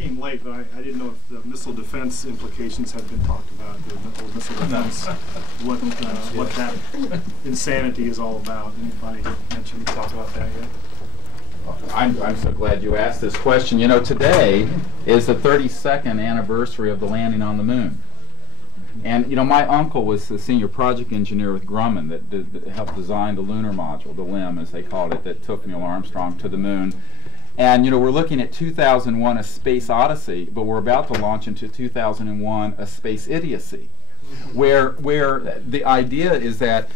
came late, but I didn't know if the missile defense implications had been talked about. The missile defense, what that insanity is all about. Anybody mention talk about that yet? I'm so glad you asked this question. You know, today is the 32nd anniversary of the landing on the moon. And, you know, my uncle was the senior project engineer with Grumman that helped design the lunar module, the LIM as they called it, that took Neil Armstrong to the moon. And, you know, we're looking at 2001, A Space Odyssey, but we're about to launch into 2001, A Space Idiocy, where the idea is that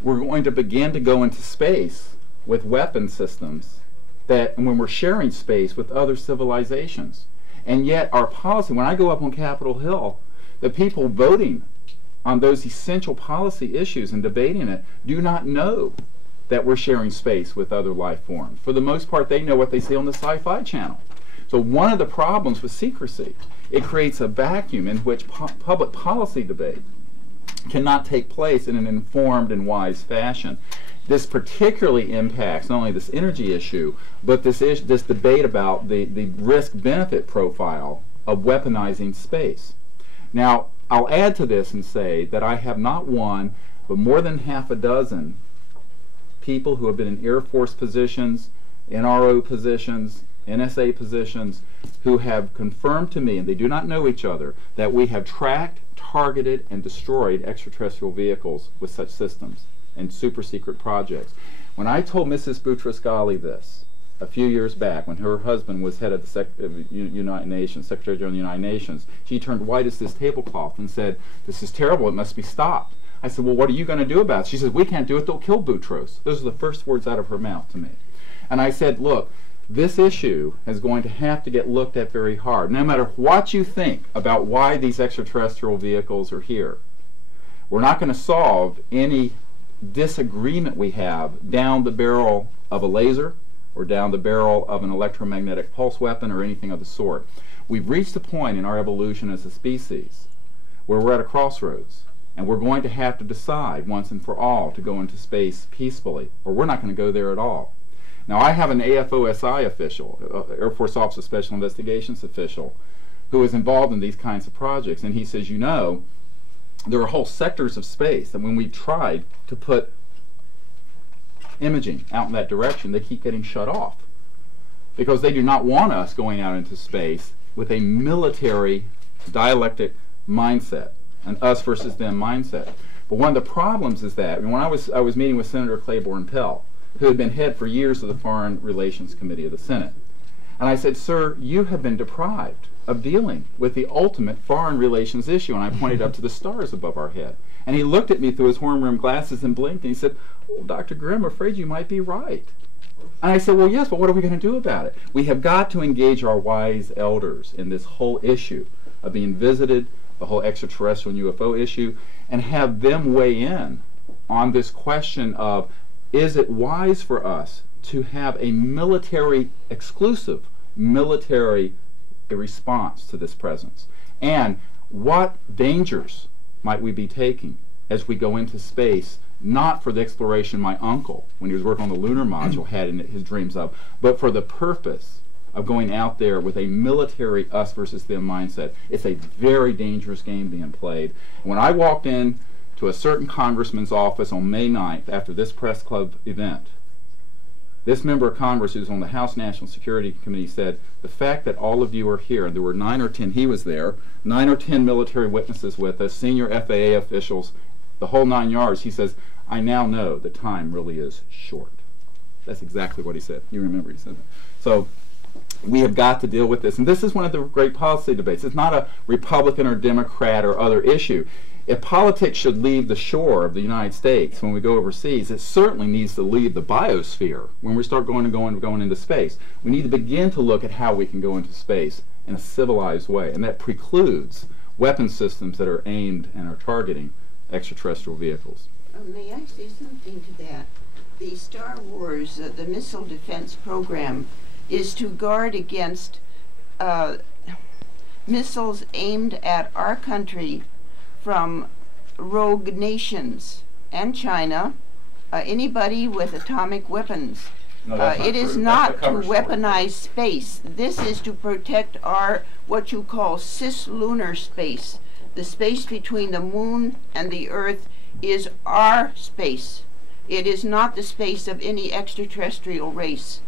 we're going to begin to go into space with weapon systems that, and when we're sharing space with other civilizations. And yet our policy, when I go up on Capitol Hill, the people voting on those essential policy issues and debating it do not know that we're sharing space with other life forms. For the most part, they know what they see on the Sci-Fi Channel. So one of the problems with secrecy, it creates a vacuum in which public policy debate cannot take place in an informed and wise fashion. This particularly impacts not only this energy issue, but this debate about the risk-benefit profile of weaponizing space. Now, I'll add to this and say that I have not one, but more than half a dozen people who have been in Air Force positions, NRO positions, NSA positions, who have confirmed to me, and they do not know each other, that we have tracked, targeted, and destroyed extraterrestrial vehicles with such systems and super secret projects. When I told Mrs. Boutros-Ghali this a few years back, when her husband was head of the United Nations, Secretary General of the United Nations, she turned white as this tablecloth and said, "This is terrible, it must be stopped." I said, "Well, what are you going to do about it?" She said, "We can't do it, they'll kill Boutros." Those are the first words out of her mouth to me. And I said, look, this issue is going to have to get looked at very hard. No matter what you think about why these extraterrestrial vehicles are here, we're not going to solve any disagreement we have down the barrel of a laser or down the barrel of an electromagnetic pulse weapon or anything of the sort. We've reached a point in our evolution as a species where we're at a crossroads, and we're going to have to decide once and for all to go into space peacefully, or we're not going to go there at all. Now, I have an AFOSI official, Air Force Office of Special Investigations official, who is involved in these kinds of projects, and he says, you know, there are whole sectors of space, and when we've tried to put imaging out in that direction, they keep getting shut off because they do not want us going out into space with a military dialectic mindset, an us versus them mindset. But one of the problems is that when I was meeting with Senator Claiborne Pell, who had been head for years of the Foreign Relations Committee of the Senate, and I said, "Sir, you have been deprived of dealing with the ultimate foreign relations issue," and I pointed up to the stars above our head. And he looked at me through his horn-rimmed glasses and blinked, and he said, "Well, Dr. Grimm, I'm afraid you might be right." And I said, "Well, yes, but what are we going to do about it? We have got to engage our wise elders in this whole issue of being visited, the whole extraterrestrial and UFO issue, and have them weigh in on this question of, is it wise for us to have a military, exclusive military response to this presence? And what dangers might we be taking as we go into space, not for the exploration my uncle, when he was working on the lunar module, had in his dreams of, but for the purpose of going out there with a military us versus them mindset. It's a very dangerous game being played. When I walked in to a certain congressman's office on May 9th after this press club event, this member of Congress who's on the House National Security Committee said, "The fact that all of you are here," and there were 9 or 10, he was there, 9 or 10 military witnesses with us, senior FAA officials, the whole 9 yards, he says, "I now know the time really is short." That's exactly what he said. You remember he said that. So we have got to deal with this. And this is one of the great policy debates. It's not a Republican or Democrat or other issue. If politics should leave the shore of the United States when we go overseas, it certainly needs to leave the biosphere when we start going into space. We need to begin to look at how we can go into space in a civilized way, and that precludes weapon systems that are aimed and are targeting extraterrestrial vehicles. May I say something to that? The Star Wars, the missile defense program, is to guard against missiles aimed at our country from rogue nations and China, anybody with atomic weapons. No, that's it not is true. not That's to the cover story. weaponize space. This is to protect our, what you call cislunar space. The space between the moon and the earth is our space. It is not the space of any extraterrestrial race.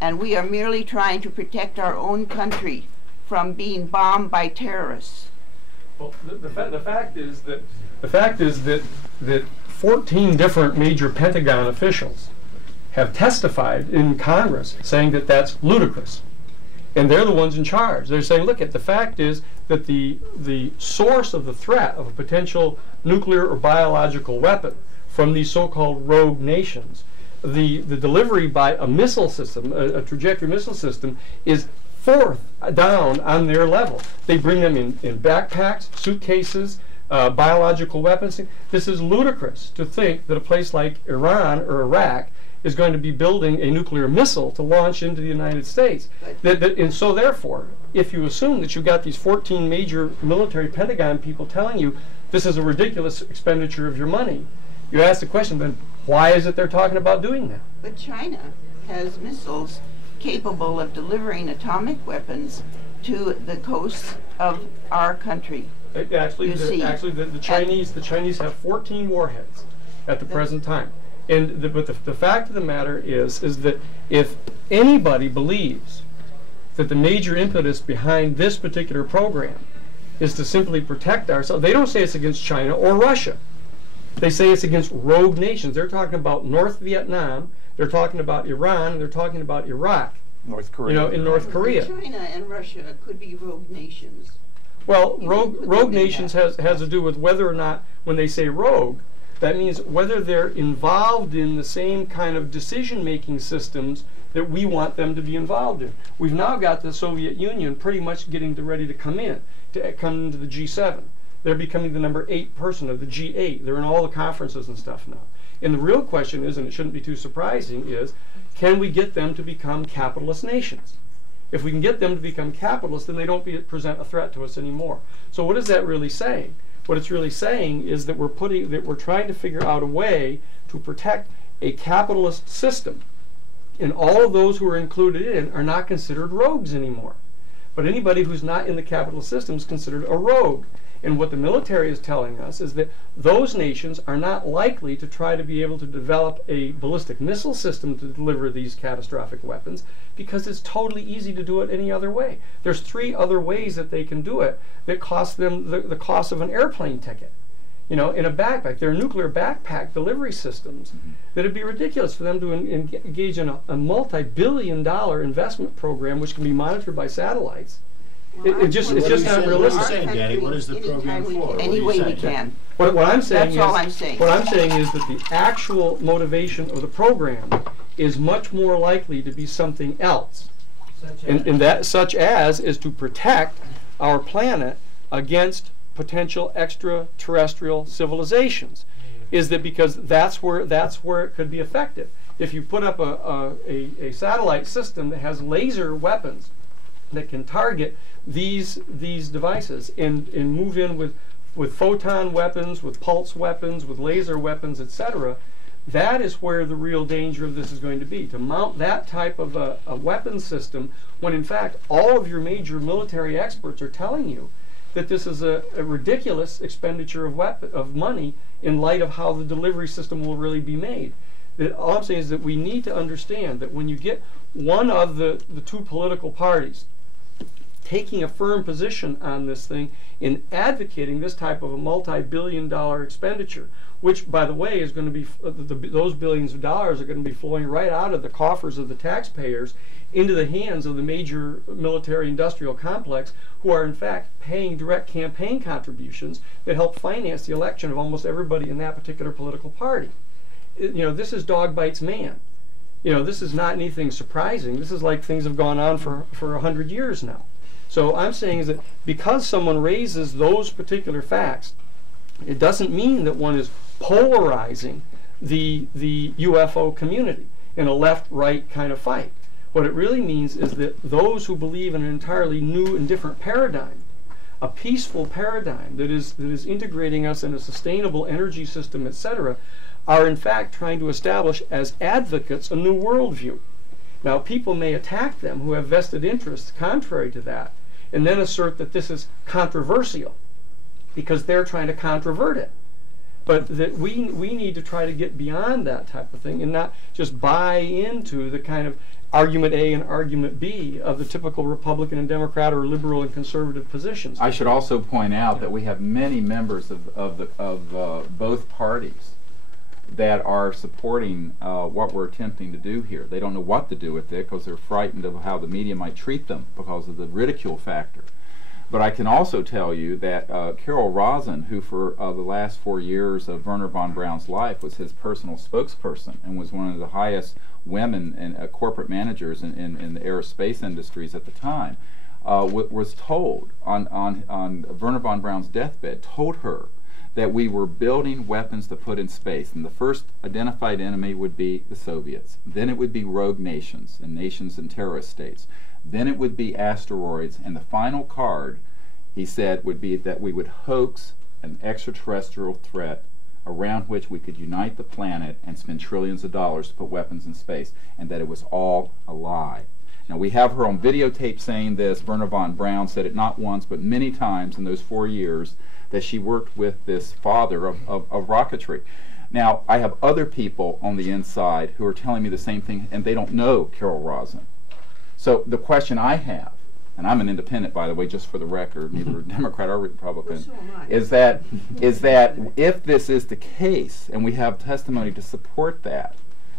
And we are merely trying to protect our own country from being bombed by terrorists. Well, the fact is that 14 different major Pentagon officials have testified in Congress saying that that's ludicrous. And they're the ones in charge. They're saying, look, the fact is that the source of the threat of a potential nuclear or biological weapon from these so-called rogue nations, the delivery by a missile system, a trajectory missile system, is fourth down on their level. They bring them in backpacks, suitcases, biological weapons. This is ludicrous to think that a place like Iran or Iraq is going to be building a nuclear missile to launch into the United States. And so therefore, if you assume that you've got these 14 major military Pentagon people telling you this is a ridiculous expenditure of your money, you ask the question, then why is it they're talking about doing that? But China has missiles capable of delivering atomic weapons to the coast of our country. Actually, the Chinese have 14 warheads at the present time. And but the fact of the matter is that if anybody believes that the major impetus behind this particular program is to simply protect ourselves, they don't say it's against China or Russia. They say it's against rogue nations. They're talking about North Vietnam, they're talking about Iran, and they're talking about Iraq. North Korea. You know, in North Korea. China and Russia could be rogue nations. Well, rogue nations has to do with whether or not, when they say rogue, that means whether they're involved in the same kind of decision-making systems that we want them to be involved in. We've now got the Soviet Union pretty much getting ready to come into the G7. They're becoming the number 8 person of the G8. They're in all the conferences and stuff now. And the real question is, and it shouldn't be too surprising, is can we get them to become capitalist nations? If we can get them to become capitalists, then they don't present a threat to us anymore. So what is that really saying? What it's really saying is that we're trying to figure out a way to protect a capitalist system, and all of those who are included in are not considered rogues anymore. But anybody who's not in the capitalist system is considered a rogue. And what the military is telling us is that those nations are not likely to try to be able to develop a ballistic missile system to deliver these catastrophic weapons, because it's totally easy to do it any other way. There's 3 other ways that they can do it that cost them the cost of an airplane ticket. You know, in a backpack. There are nuclear backpack delivery systems that it'd be ridiculous for them to engage in a multi-billion-dollar investment program which can be monitored by satellites. It's just not realistic. What are you saying, Danny? What is the program for? Any way we can. What I'm saying That's all I'm saying. What I'm saying is that the actual motivation of the program is much more likely to be something else, such as is to protect our planet against potential extraterrestrial civilizations. Is that because that's where it could be effective. If you put up a satellite system that has laser weapons that can target these devices and move in with photon weapons, with pulse weapons, with laser weapons, etc., that is where the real danger of this is going to be. To mount that type of a weapon system, when in fact all of your major military experts are telling you that this is a ridiculous expenditure of money in light of how the delivery system will really be made. All I'm saying is that we need to understand that when you get one of the 2 political parties taking a firm position on this thing in advocating this type of a multi-billion-dollar expenditure, which, by the way, is going to be those billions of dollars are going to be flowing right out of the coffers of the taxpayers into the hands of the major military-industrial complex, who are in fact paying direct campaign contributions that help finance the election of almost everybody in that particular political party. You know, this is dog bites man. You know, this is not anything surprising. This is like things have gone on for 100 years now. So I'm saying is that because someone raises those particular facts, it doesn't mean that one is polarizing the UFO community in a left-right kind of fight. What it really means is that those who believe in an entirely new and different paradigm, a peaceful paradigm that is integrating us in a sustainable energy system, etc., are in fact trying to establish as advocates a new worldview. Now, people may attack them who have vested interests contrary to that, and then assert that this is controversial because they're trying to controvert it. But that we need to try to get beyond that type of thing and not just buy into the kind of argument A and argument B of the typical Republican and Democrat or liberal and conservative positions. I should also point out that we have many members of both parties that are supporting what we're attempting to do here. They don't know what to do with it because they're frightened of how the media might treat them because of the ridicule factor. But I can also tell you that Carol Rosin, who for the last 4 years of Wernher von Braun's life was his personal spokesperson and was one of the highest women and corporate managers in the aerospace industries at the time, was told on Wernher von Braun's deathbed, told her that we were building weapons to put in space, and the first identified enemy would be the Soviets. Then it would be rogue nations and terrorist states. Then it would be asteroids, and the final card, he said, would be that we would hoax an extraterrestrial threat around which we could unite the planet and spend trillions of dollars to put weapons in space, and that it was all a lie. Now, we have her on videotape saying this. Wernher von Braun said it not once, but many times in those 4 years that she worked with this father of rocketry. Now, I have other people on the inside who are telling me the same thing, and they don't know Carol Rosin. So the question I have, and I'm an independent, by the way, just for the record, neither a Democrat or Republican, is that if this is the case, and we have testimony to support that,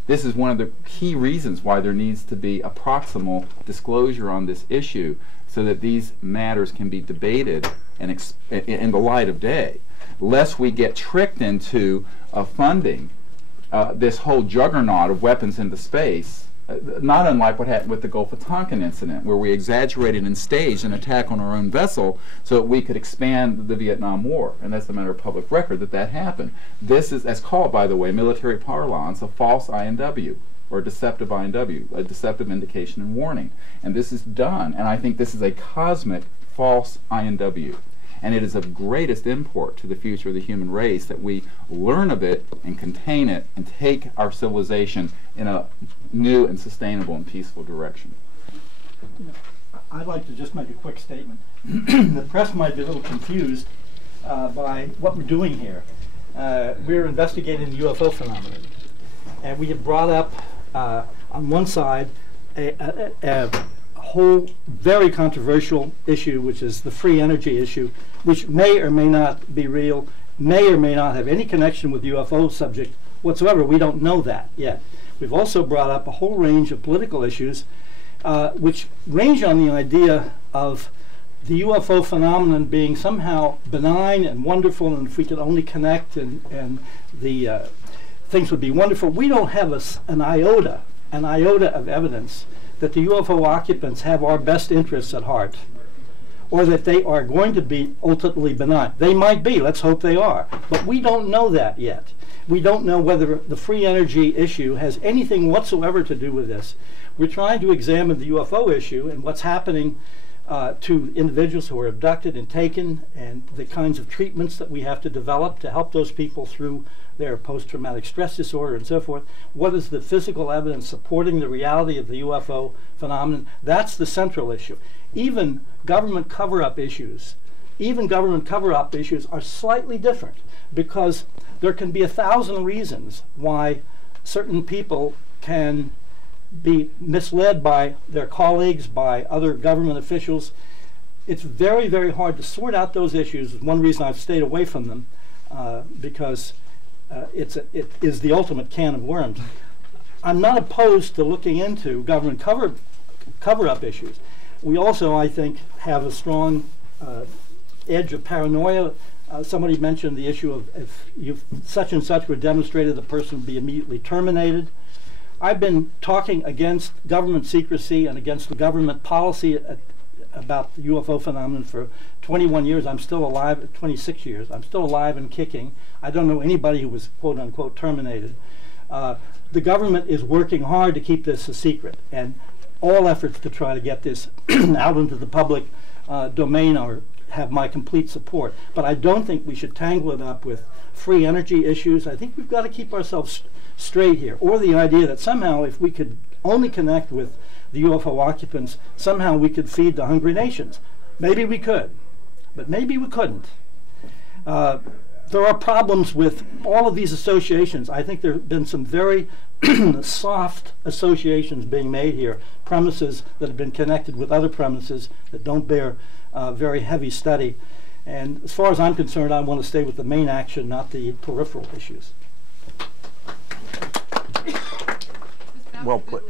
this is one of the key reasons why there needs to be a proximal disclosure on this issue so that these matters can be debated and in the light of day, lest we get tricked into funding this whole juggernaut of weapons into space, not unlike what happened with the Gulf of Tonkin incident, where we exaggerated and staged an attack on our own vessel so that we could expand the Vietnam War. And that's a matter of public record that happened. This is, as called, by the way, military parlance, a false INW, or a deceptive INW, a deceptive indication and warning. And this is done, and I think this is a cosmic false INW. And it is of greatest import to the future of the human race that we learn of it and contain it and take our civilization in a new and sustainable and peaceful direction. I'd like to just make a quick statement. The press might be a little confused by what we're doing here. We're investigating the UFO phenomenon. And we have brought up, on one side, a whole very controversial issue, which is the free energy issue, which may or may not be real, may or may not have any connection with UFO subject whatsoever. We don't know that yet. We've also brought up a whole range of political issues which range on the idea of the UFO phenomenon being somehow benign and wonderful, and if we could only connect and the things would be wonderful. We don't have an iota of evidence that the UFO occupants have our best interests at heart, or that they are going to be ultimately benign. They might be, let's hope they are, but we don't know that yet. We don't know whether the free energy issue has anything whatsoever to do with this. We're trying to examine the UFO issue and what's happening to individuals who are abducted and taken, and the kinds of treatments that we have to develop to help those people through their post-traumatic stress disorder and so forth. What is the physical evidence supporting the reality of the UFO phenomenon? That's the central issue. Even government cover-up issues are slightly different, because there can be 1,000 reasons why certain people can be misled by their colleagues, by other government officials. It's very, very hard to sort out those issues. One reason I've stayed away from them, because it is the ultimate can of worms. I'm not opposed to looking into government cover-up issues. We also, I think, have a strong edge of paranoia. Somebody mentioned the issue of if such and such were demonstrated, the person would be immediately terminated. I've been talking against government secrecy and against the government policy about the UFO phenomenon for 21 years. I'm still alive, 26 years. I'm still alive and kicking. I don't know anybody who was quote-unquote terminated. The government is working hard to keep this a secret, and all efforts to try to get this out into the public domain have my complete support. But I don't think we should tangle it up with free energy issues. I think we've got to keep ourselves straight here, or the idea that somehow if we could only connect with the UFO occupants, somehow we could feed the hungry nations. Maybe we could, but maybe we couldn't. There are problems with all of these associations. I think there have been some very soft associations being made here, premises that have been connected with other premises that don't bear very heavy study. And as far as I'm concerned, I want to stay with the main action, not the peripheral issues. Well put.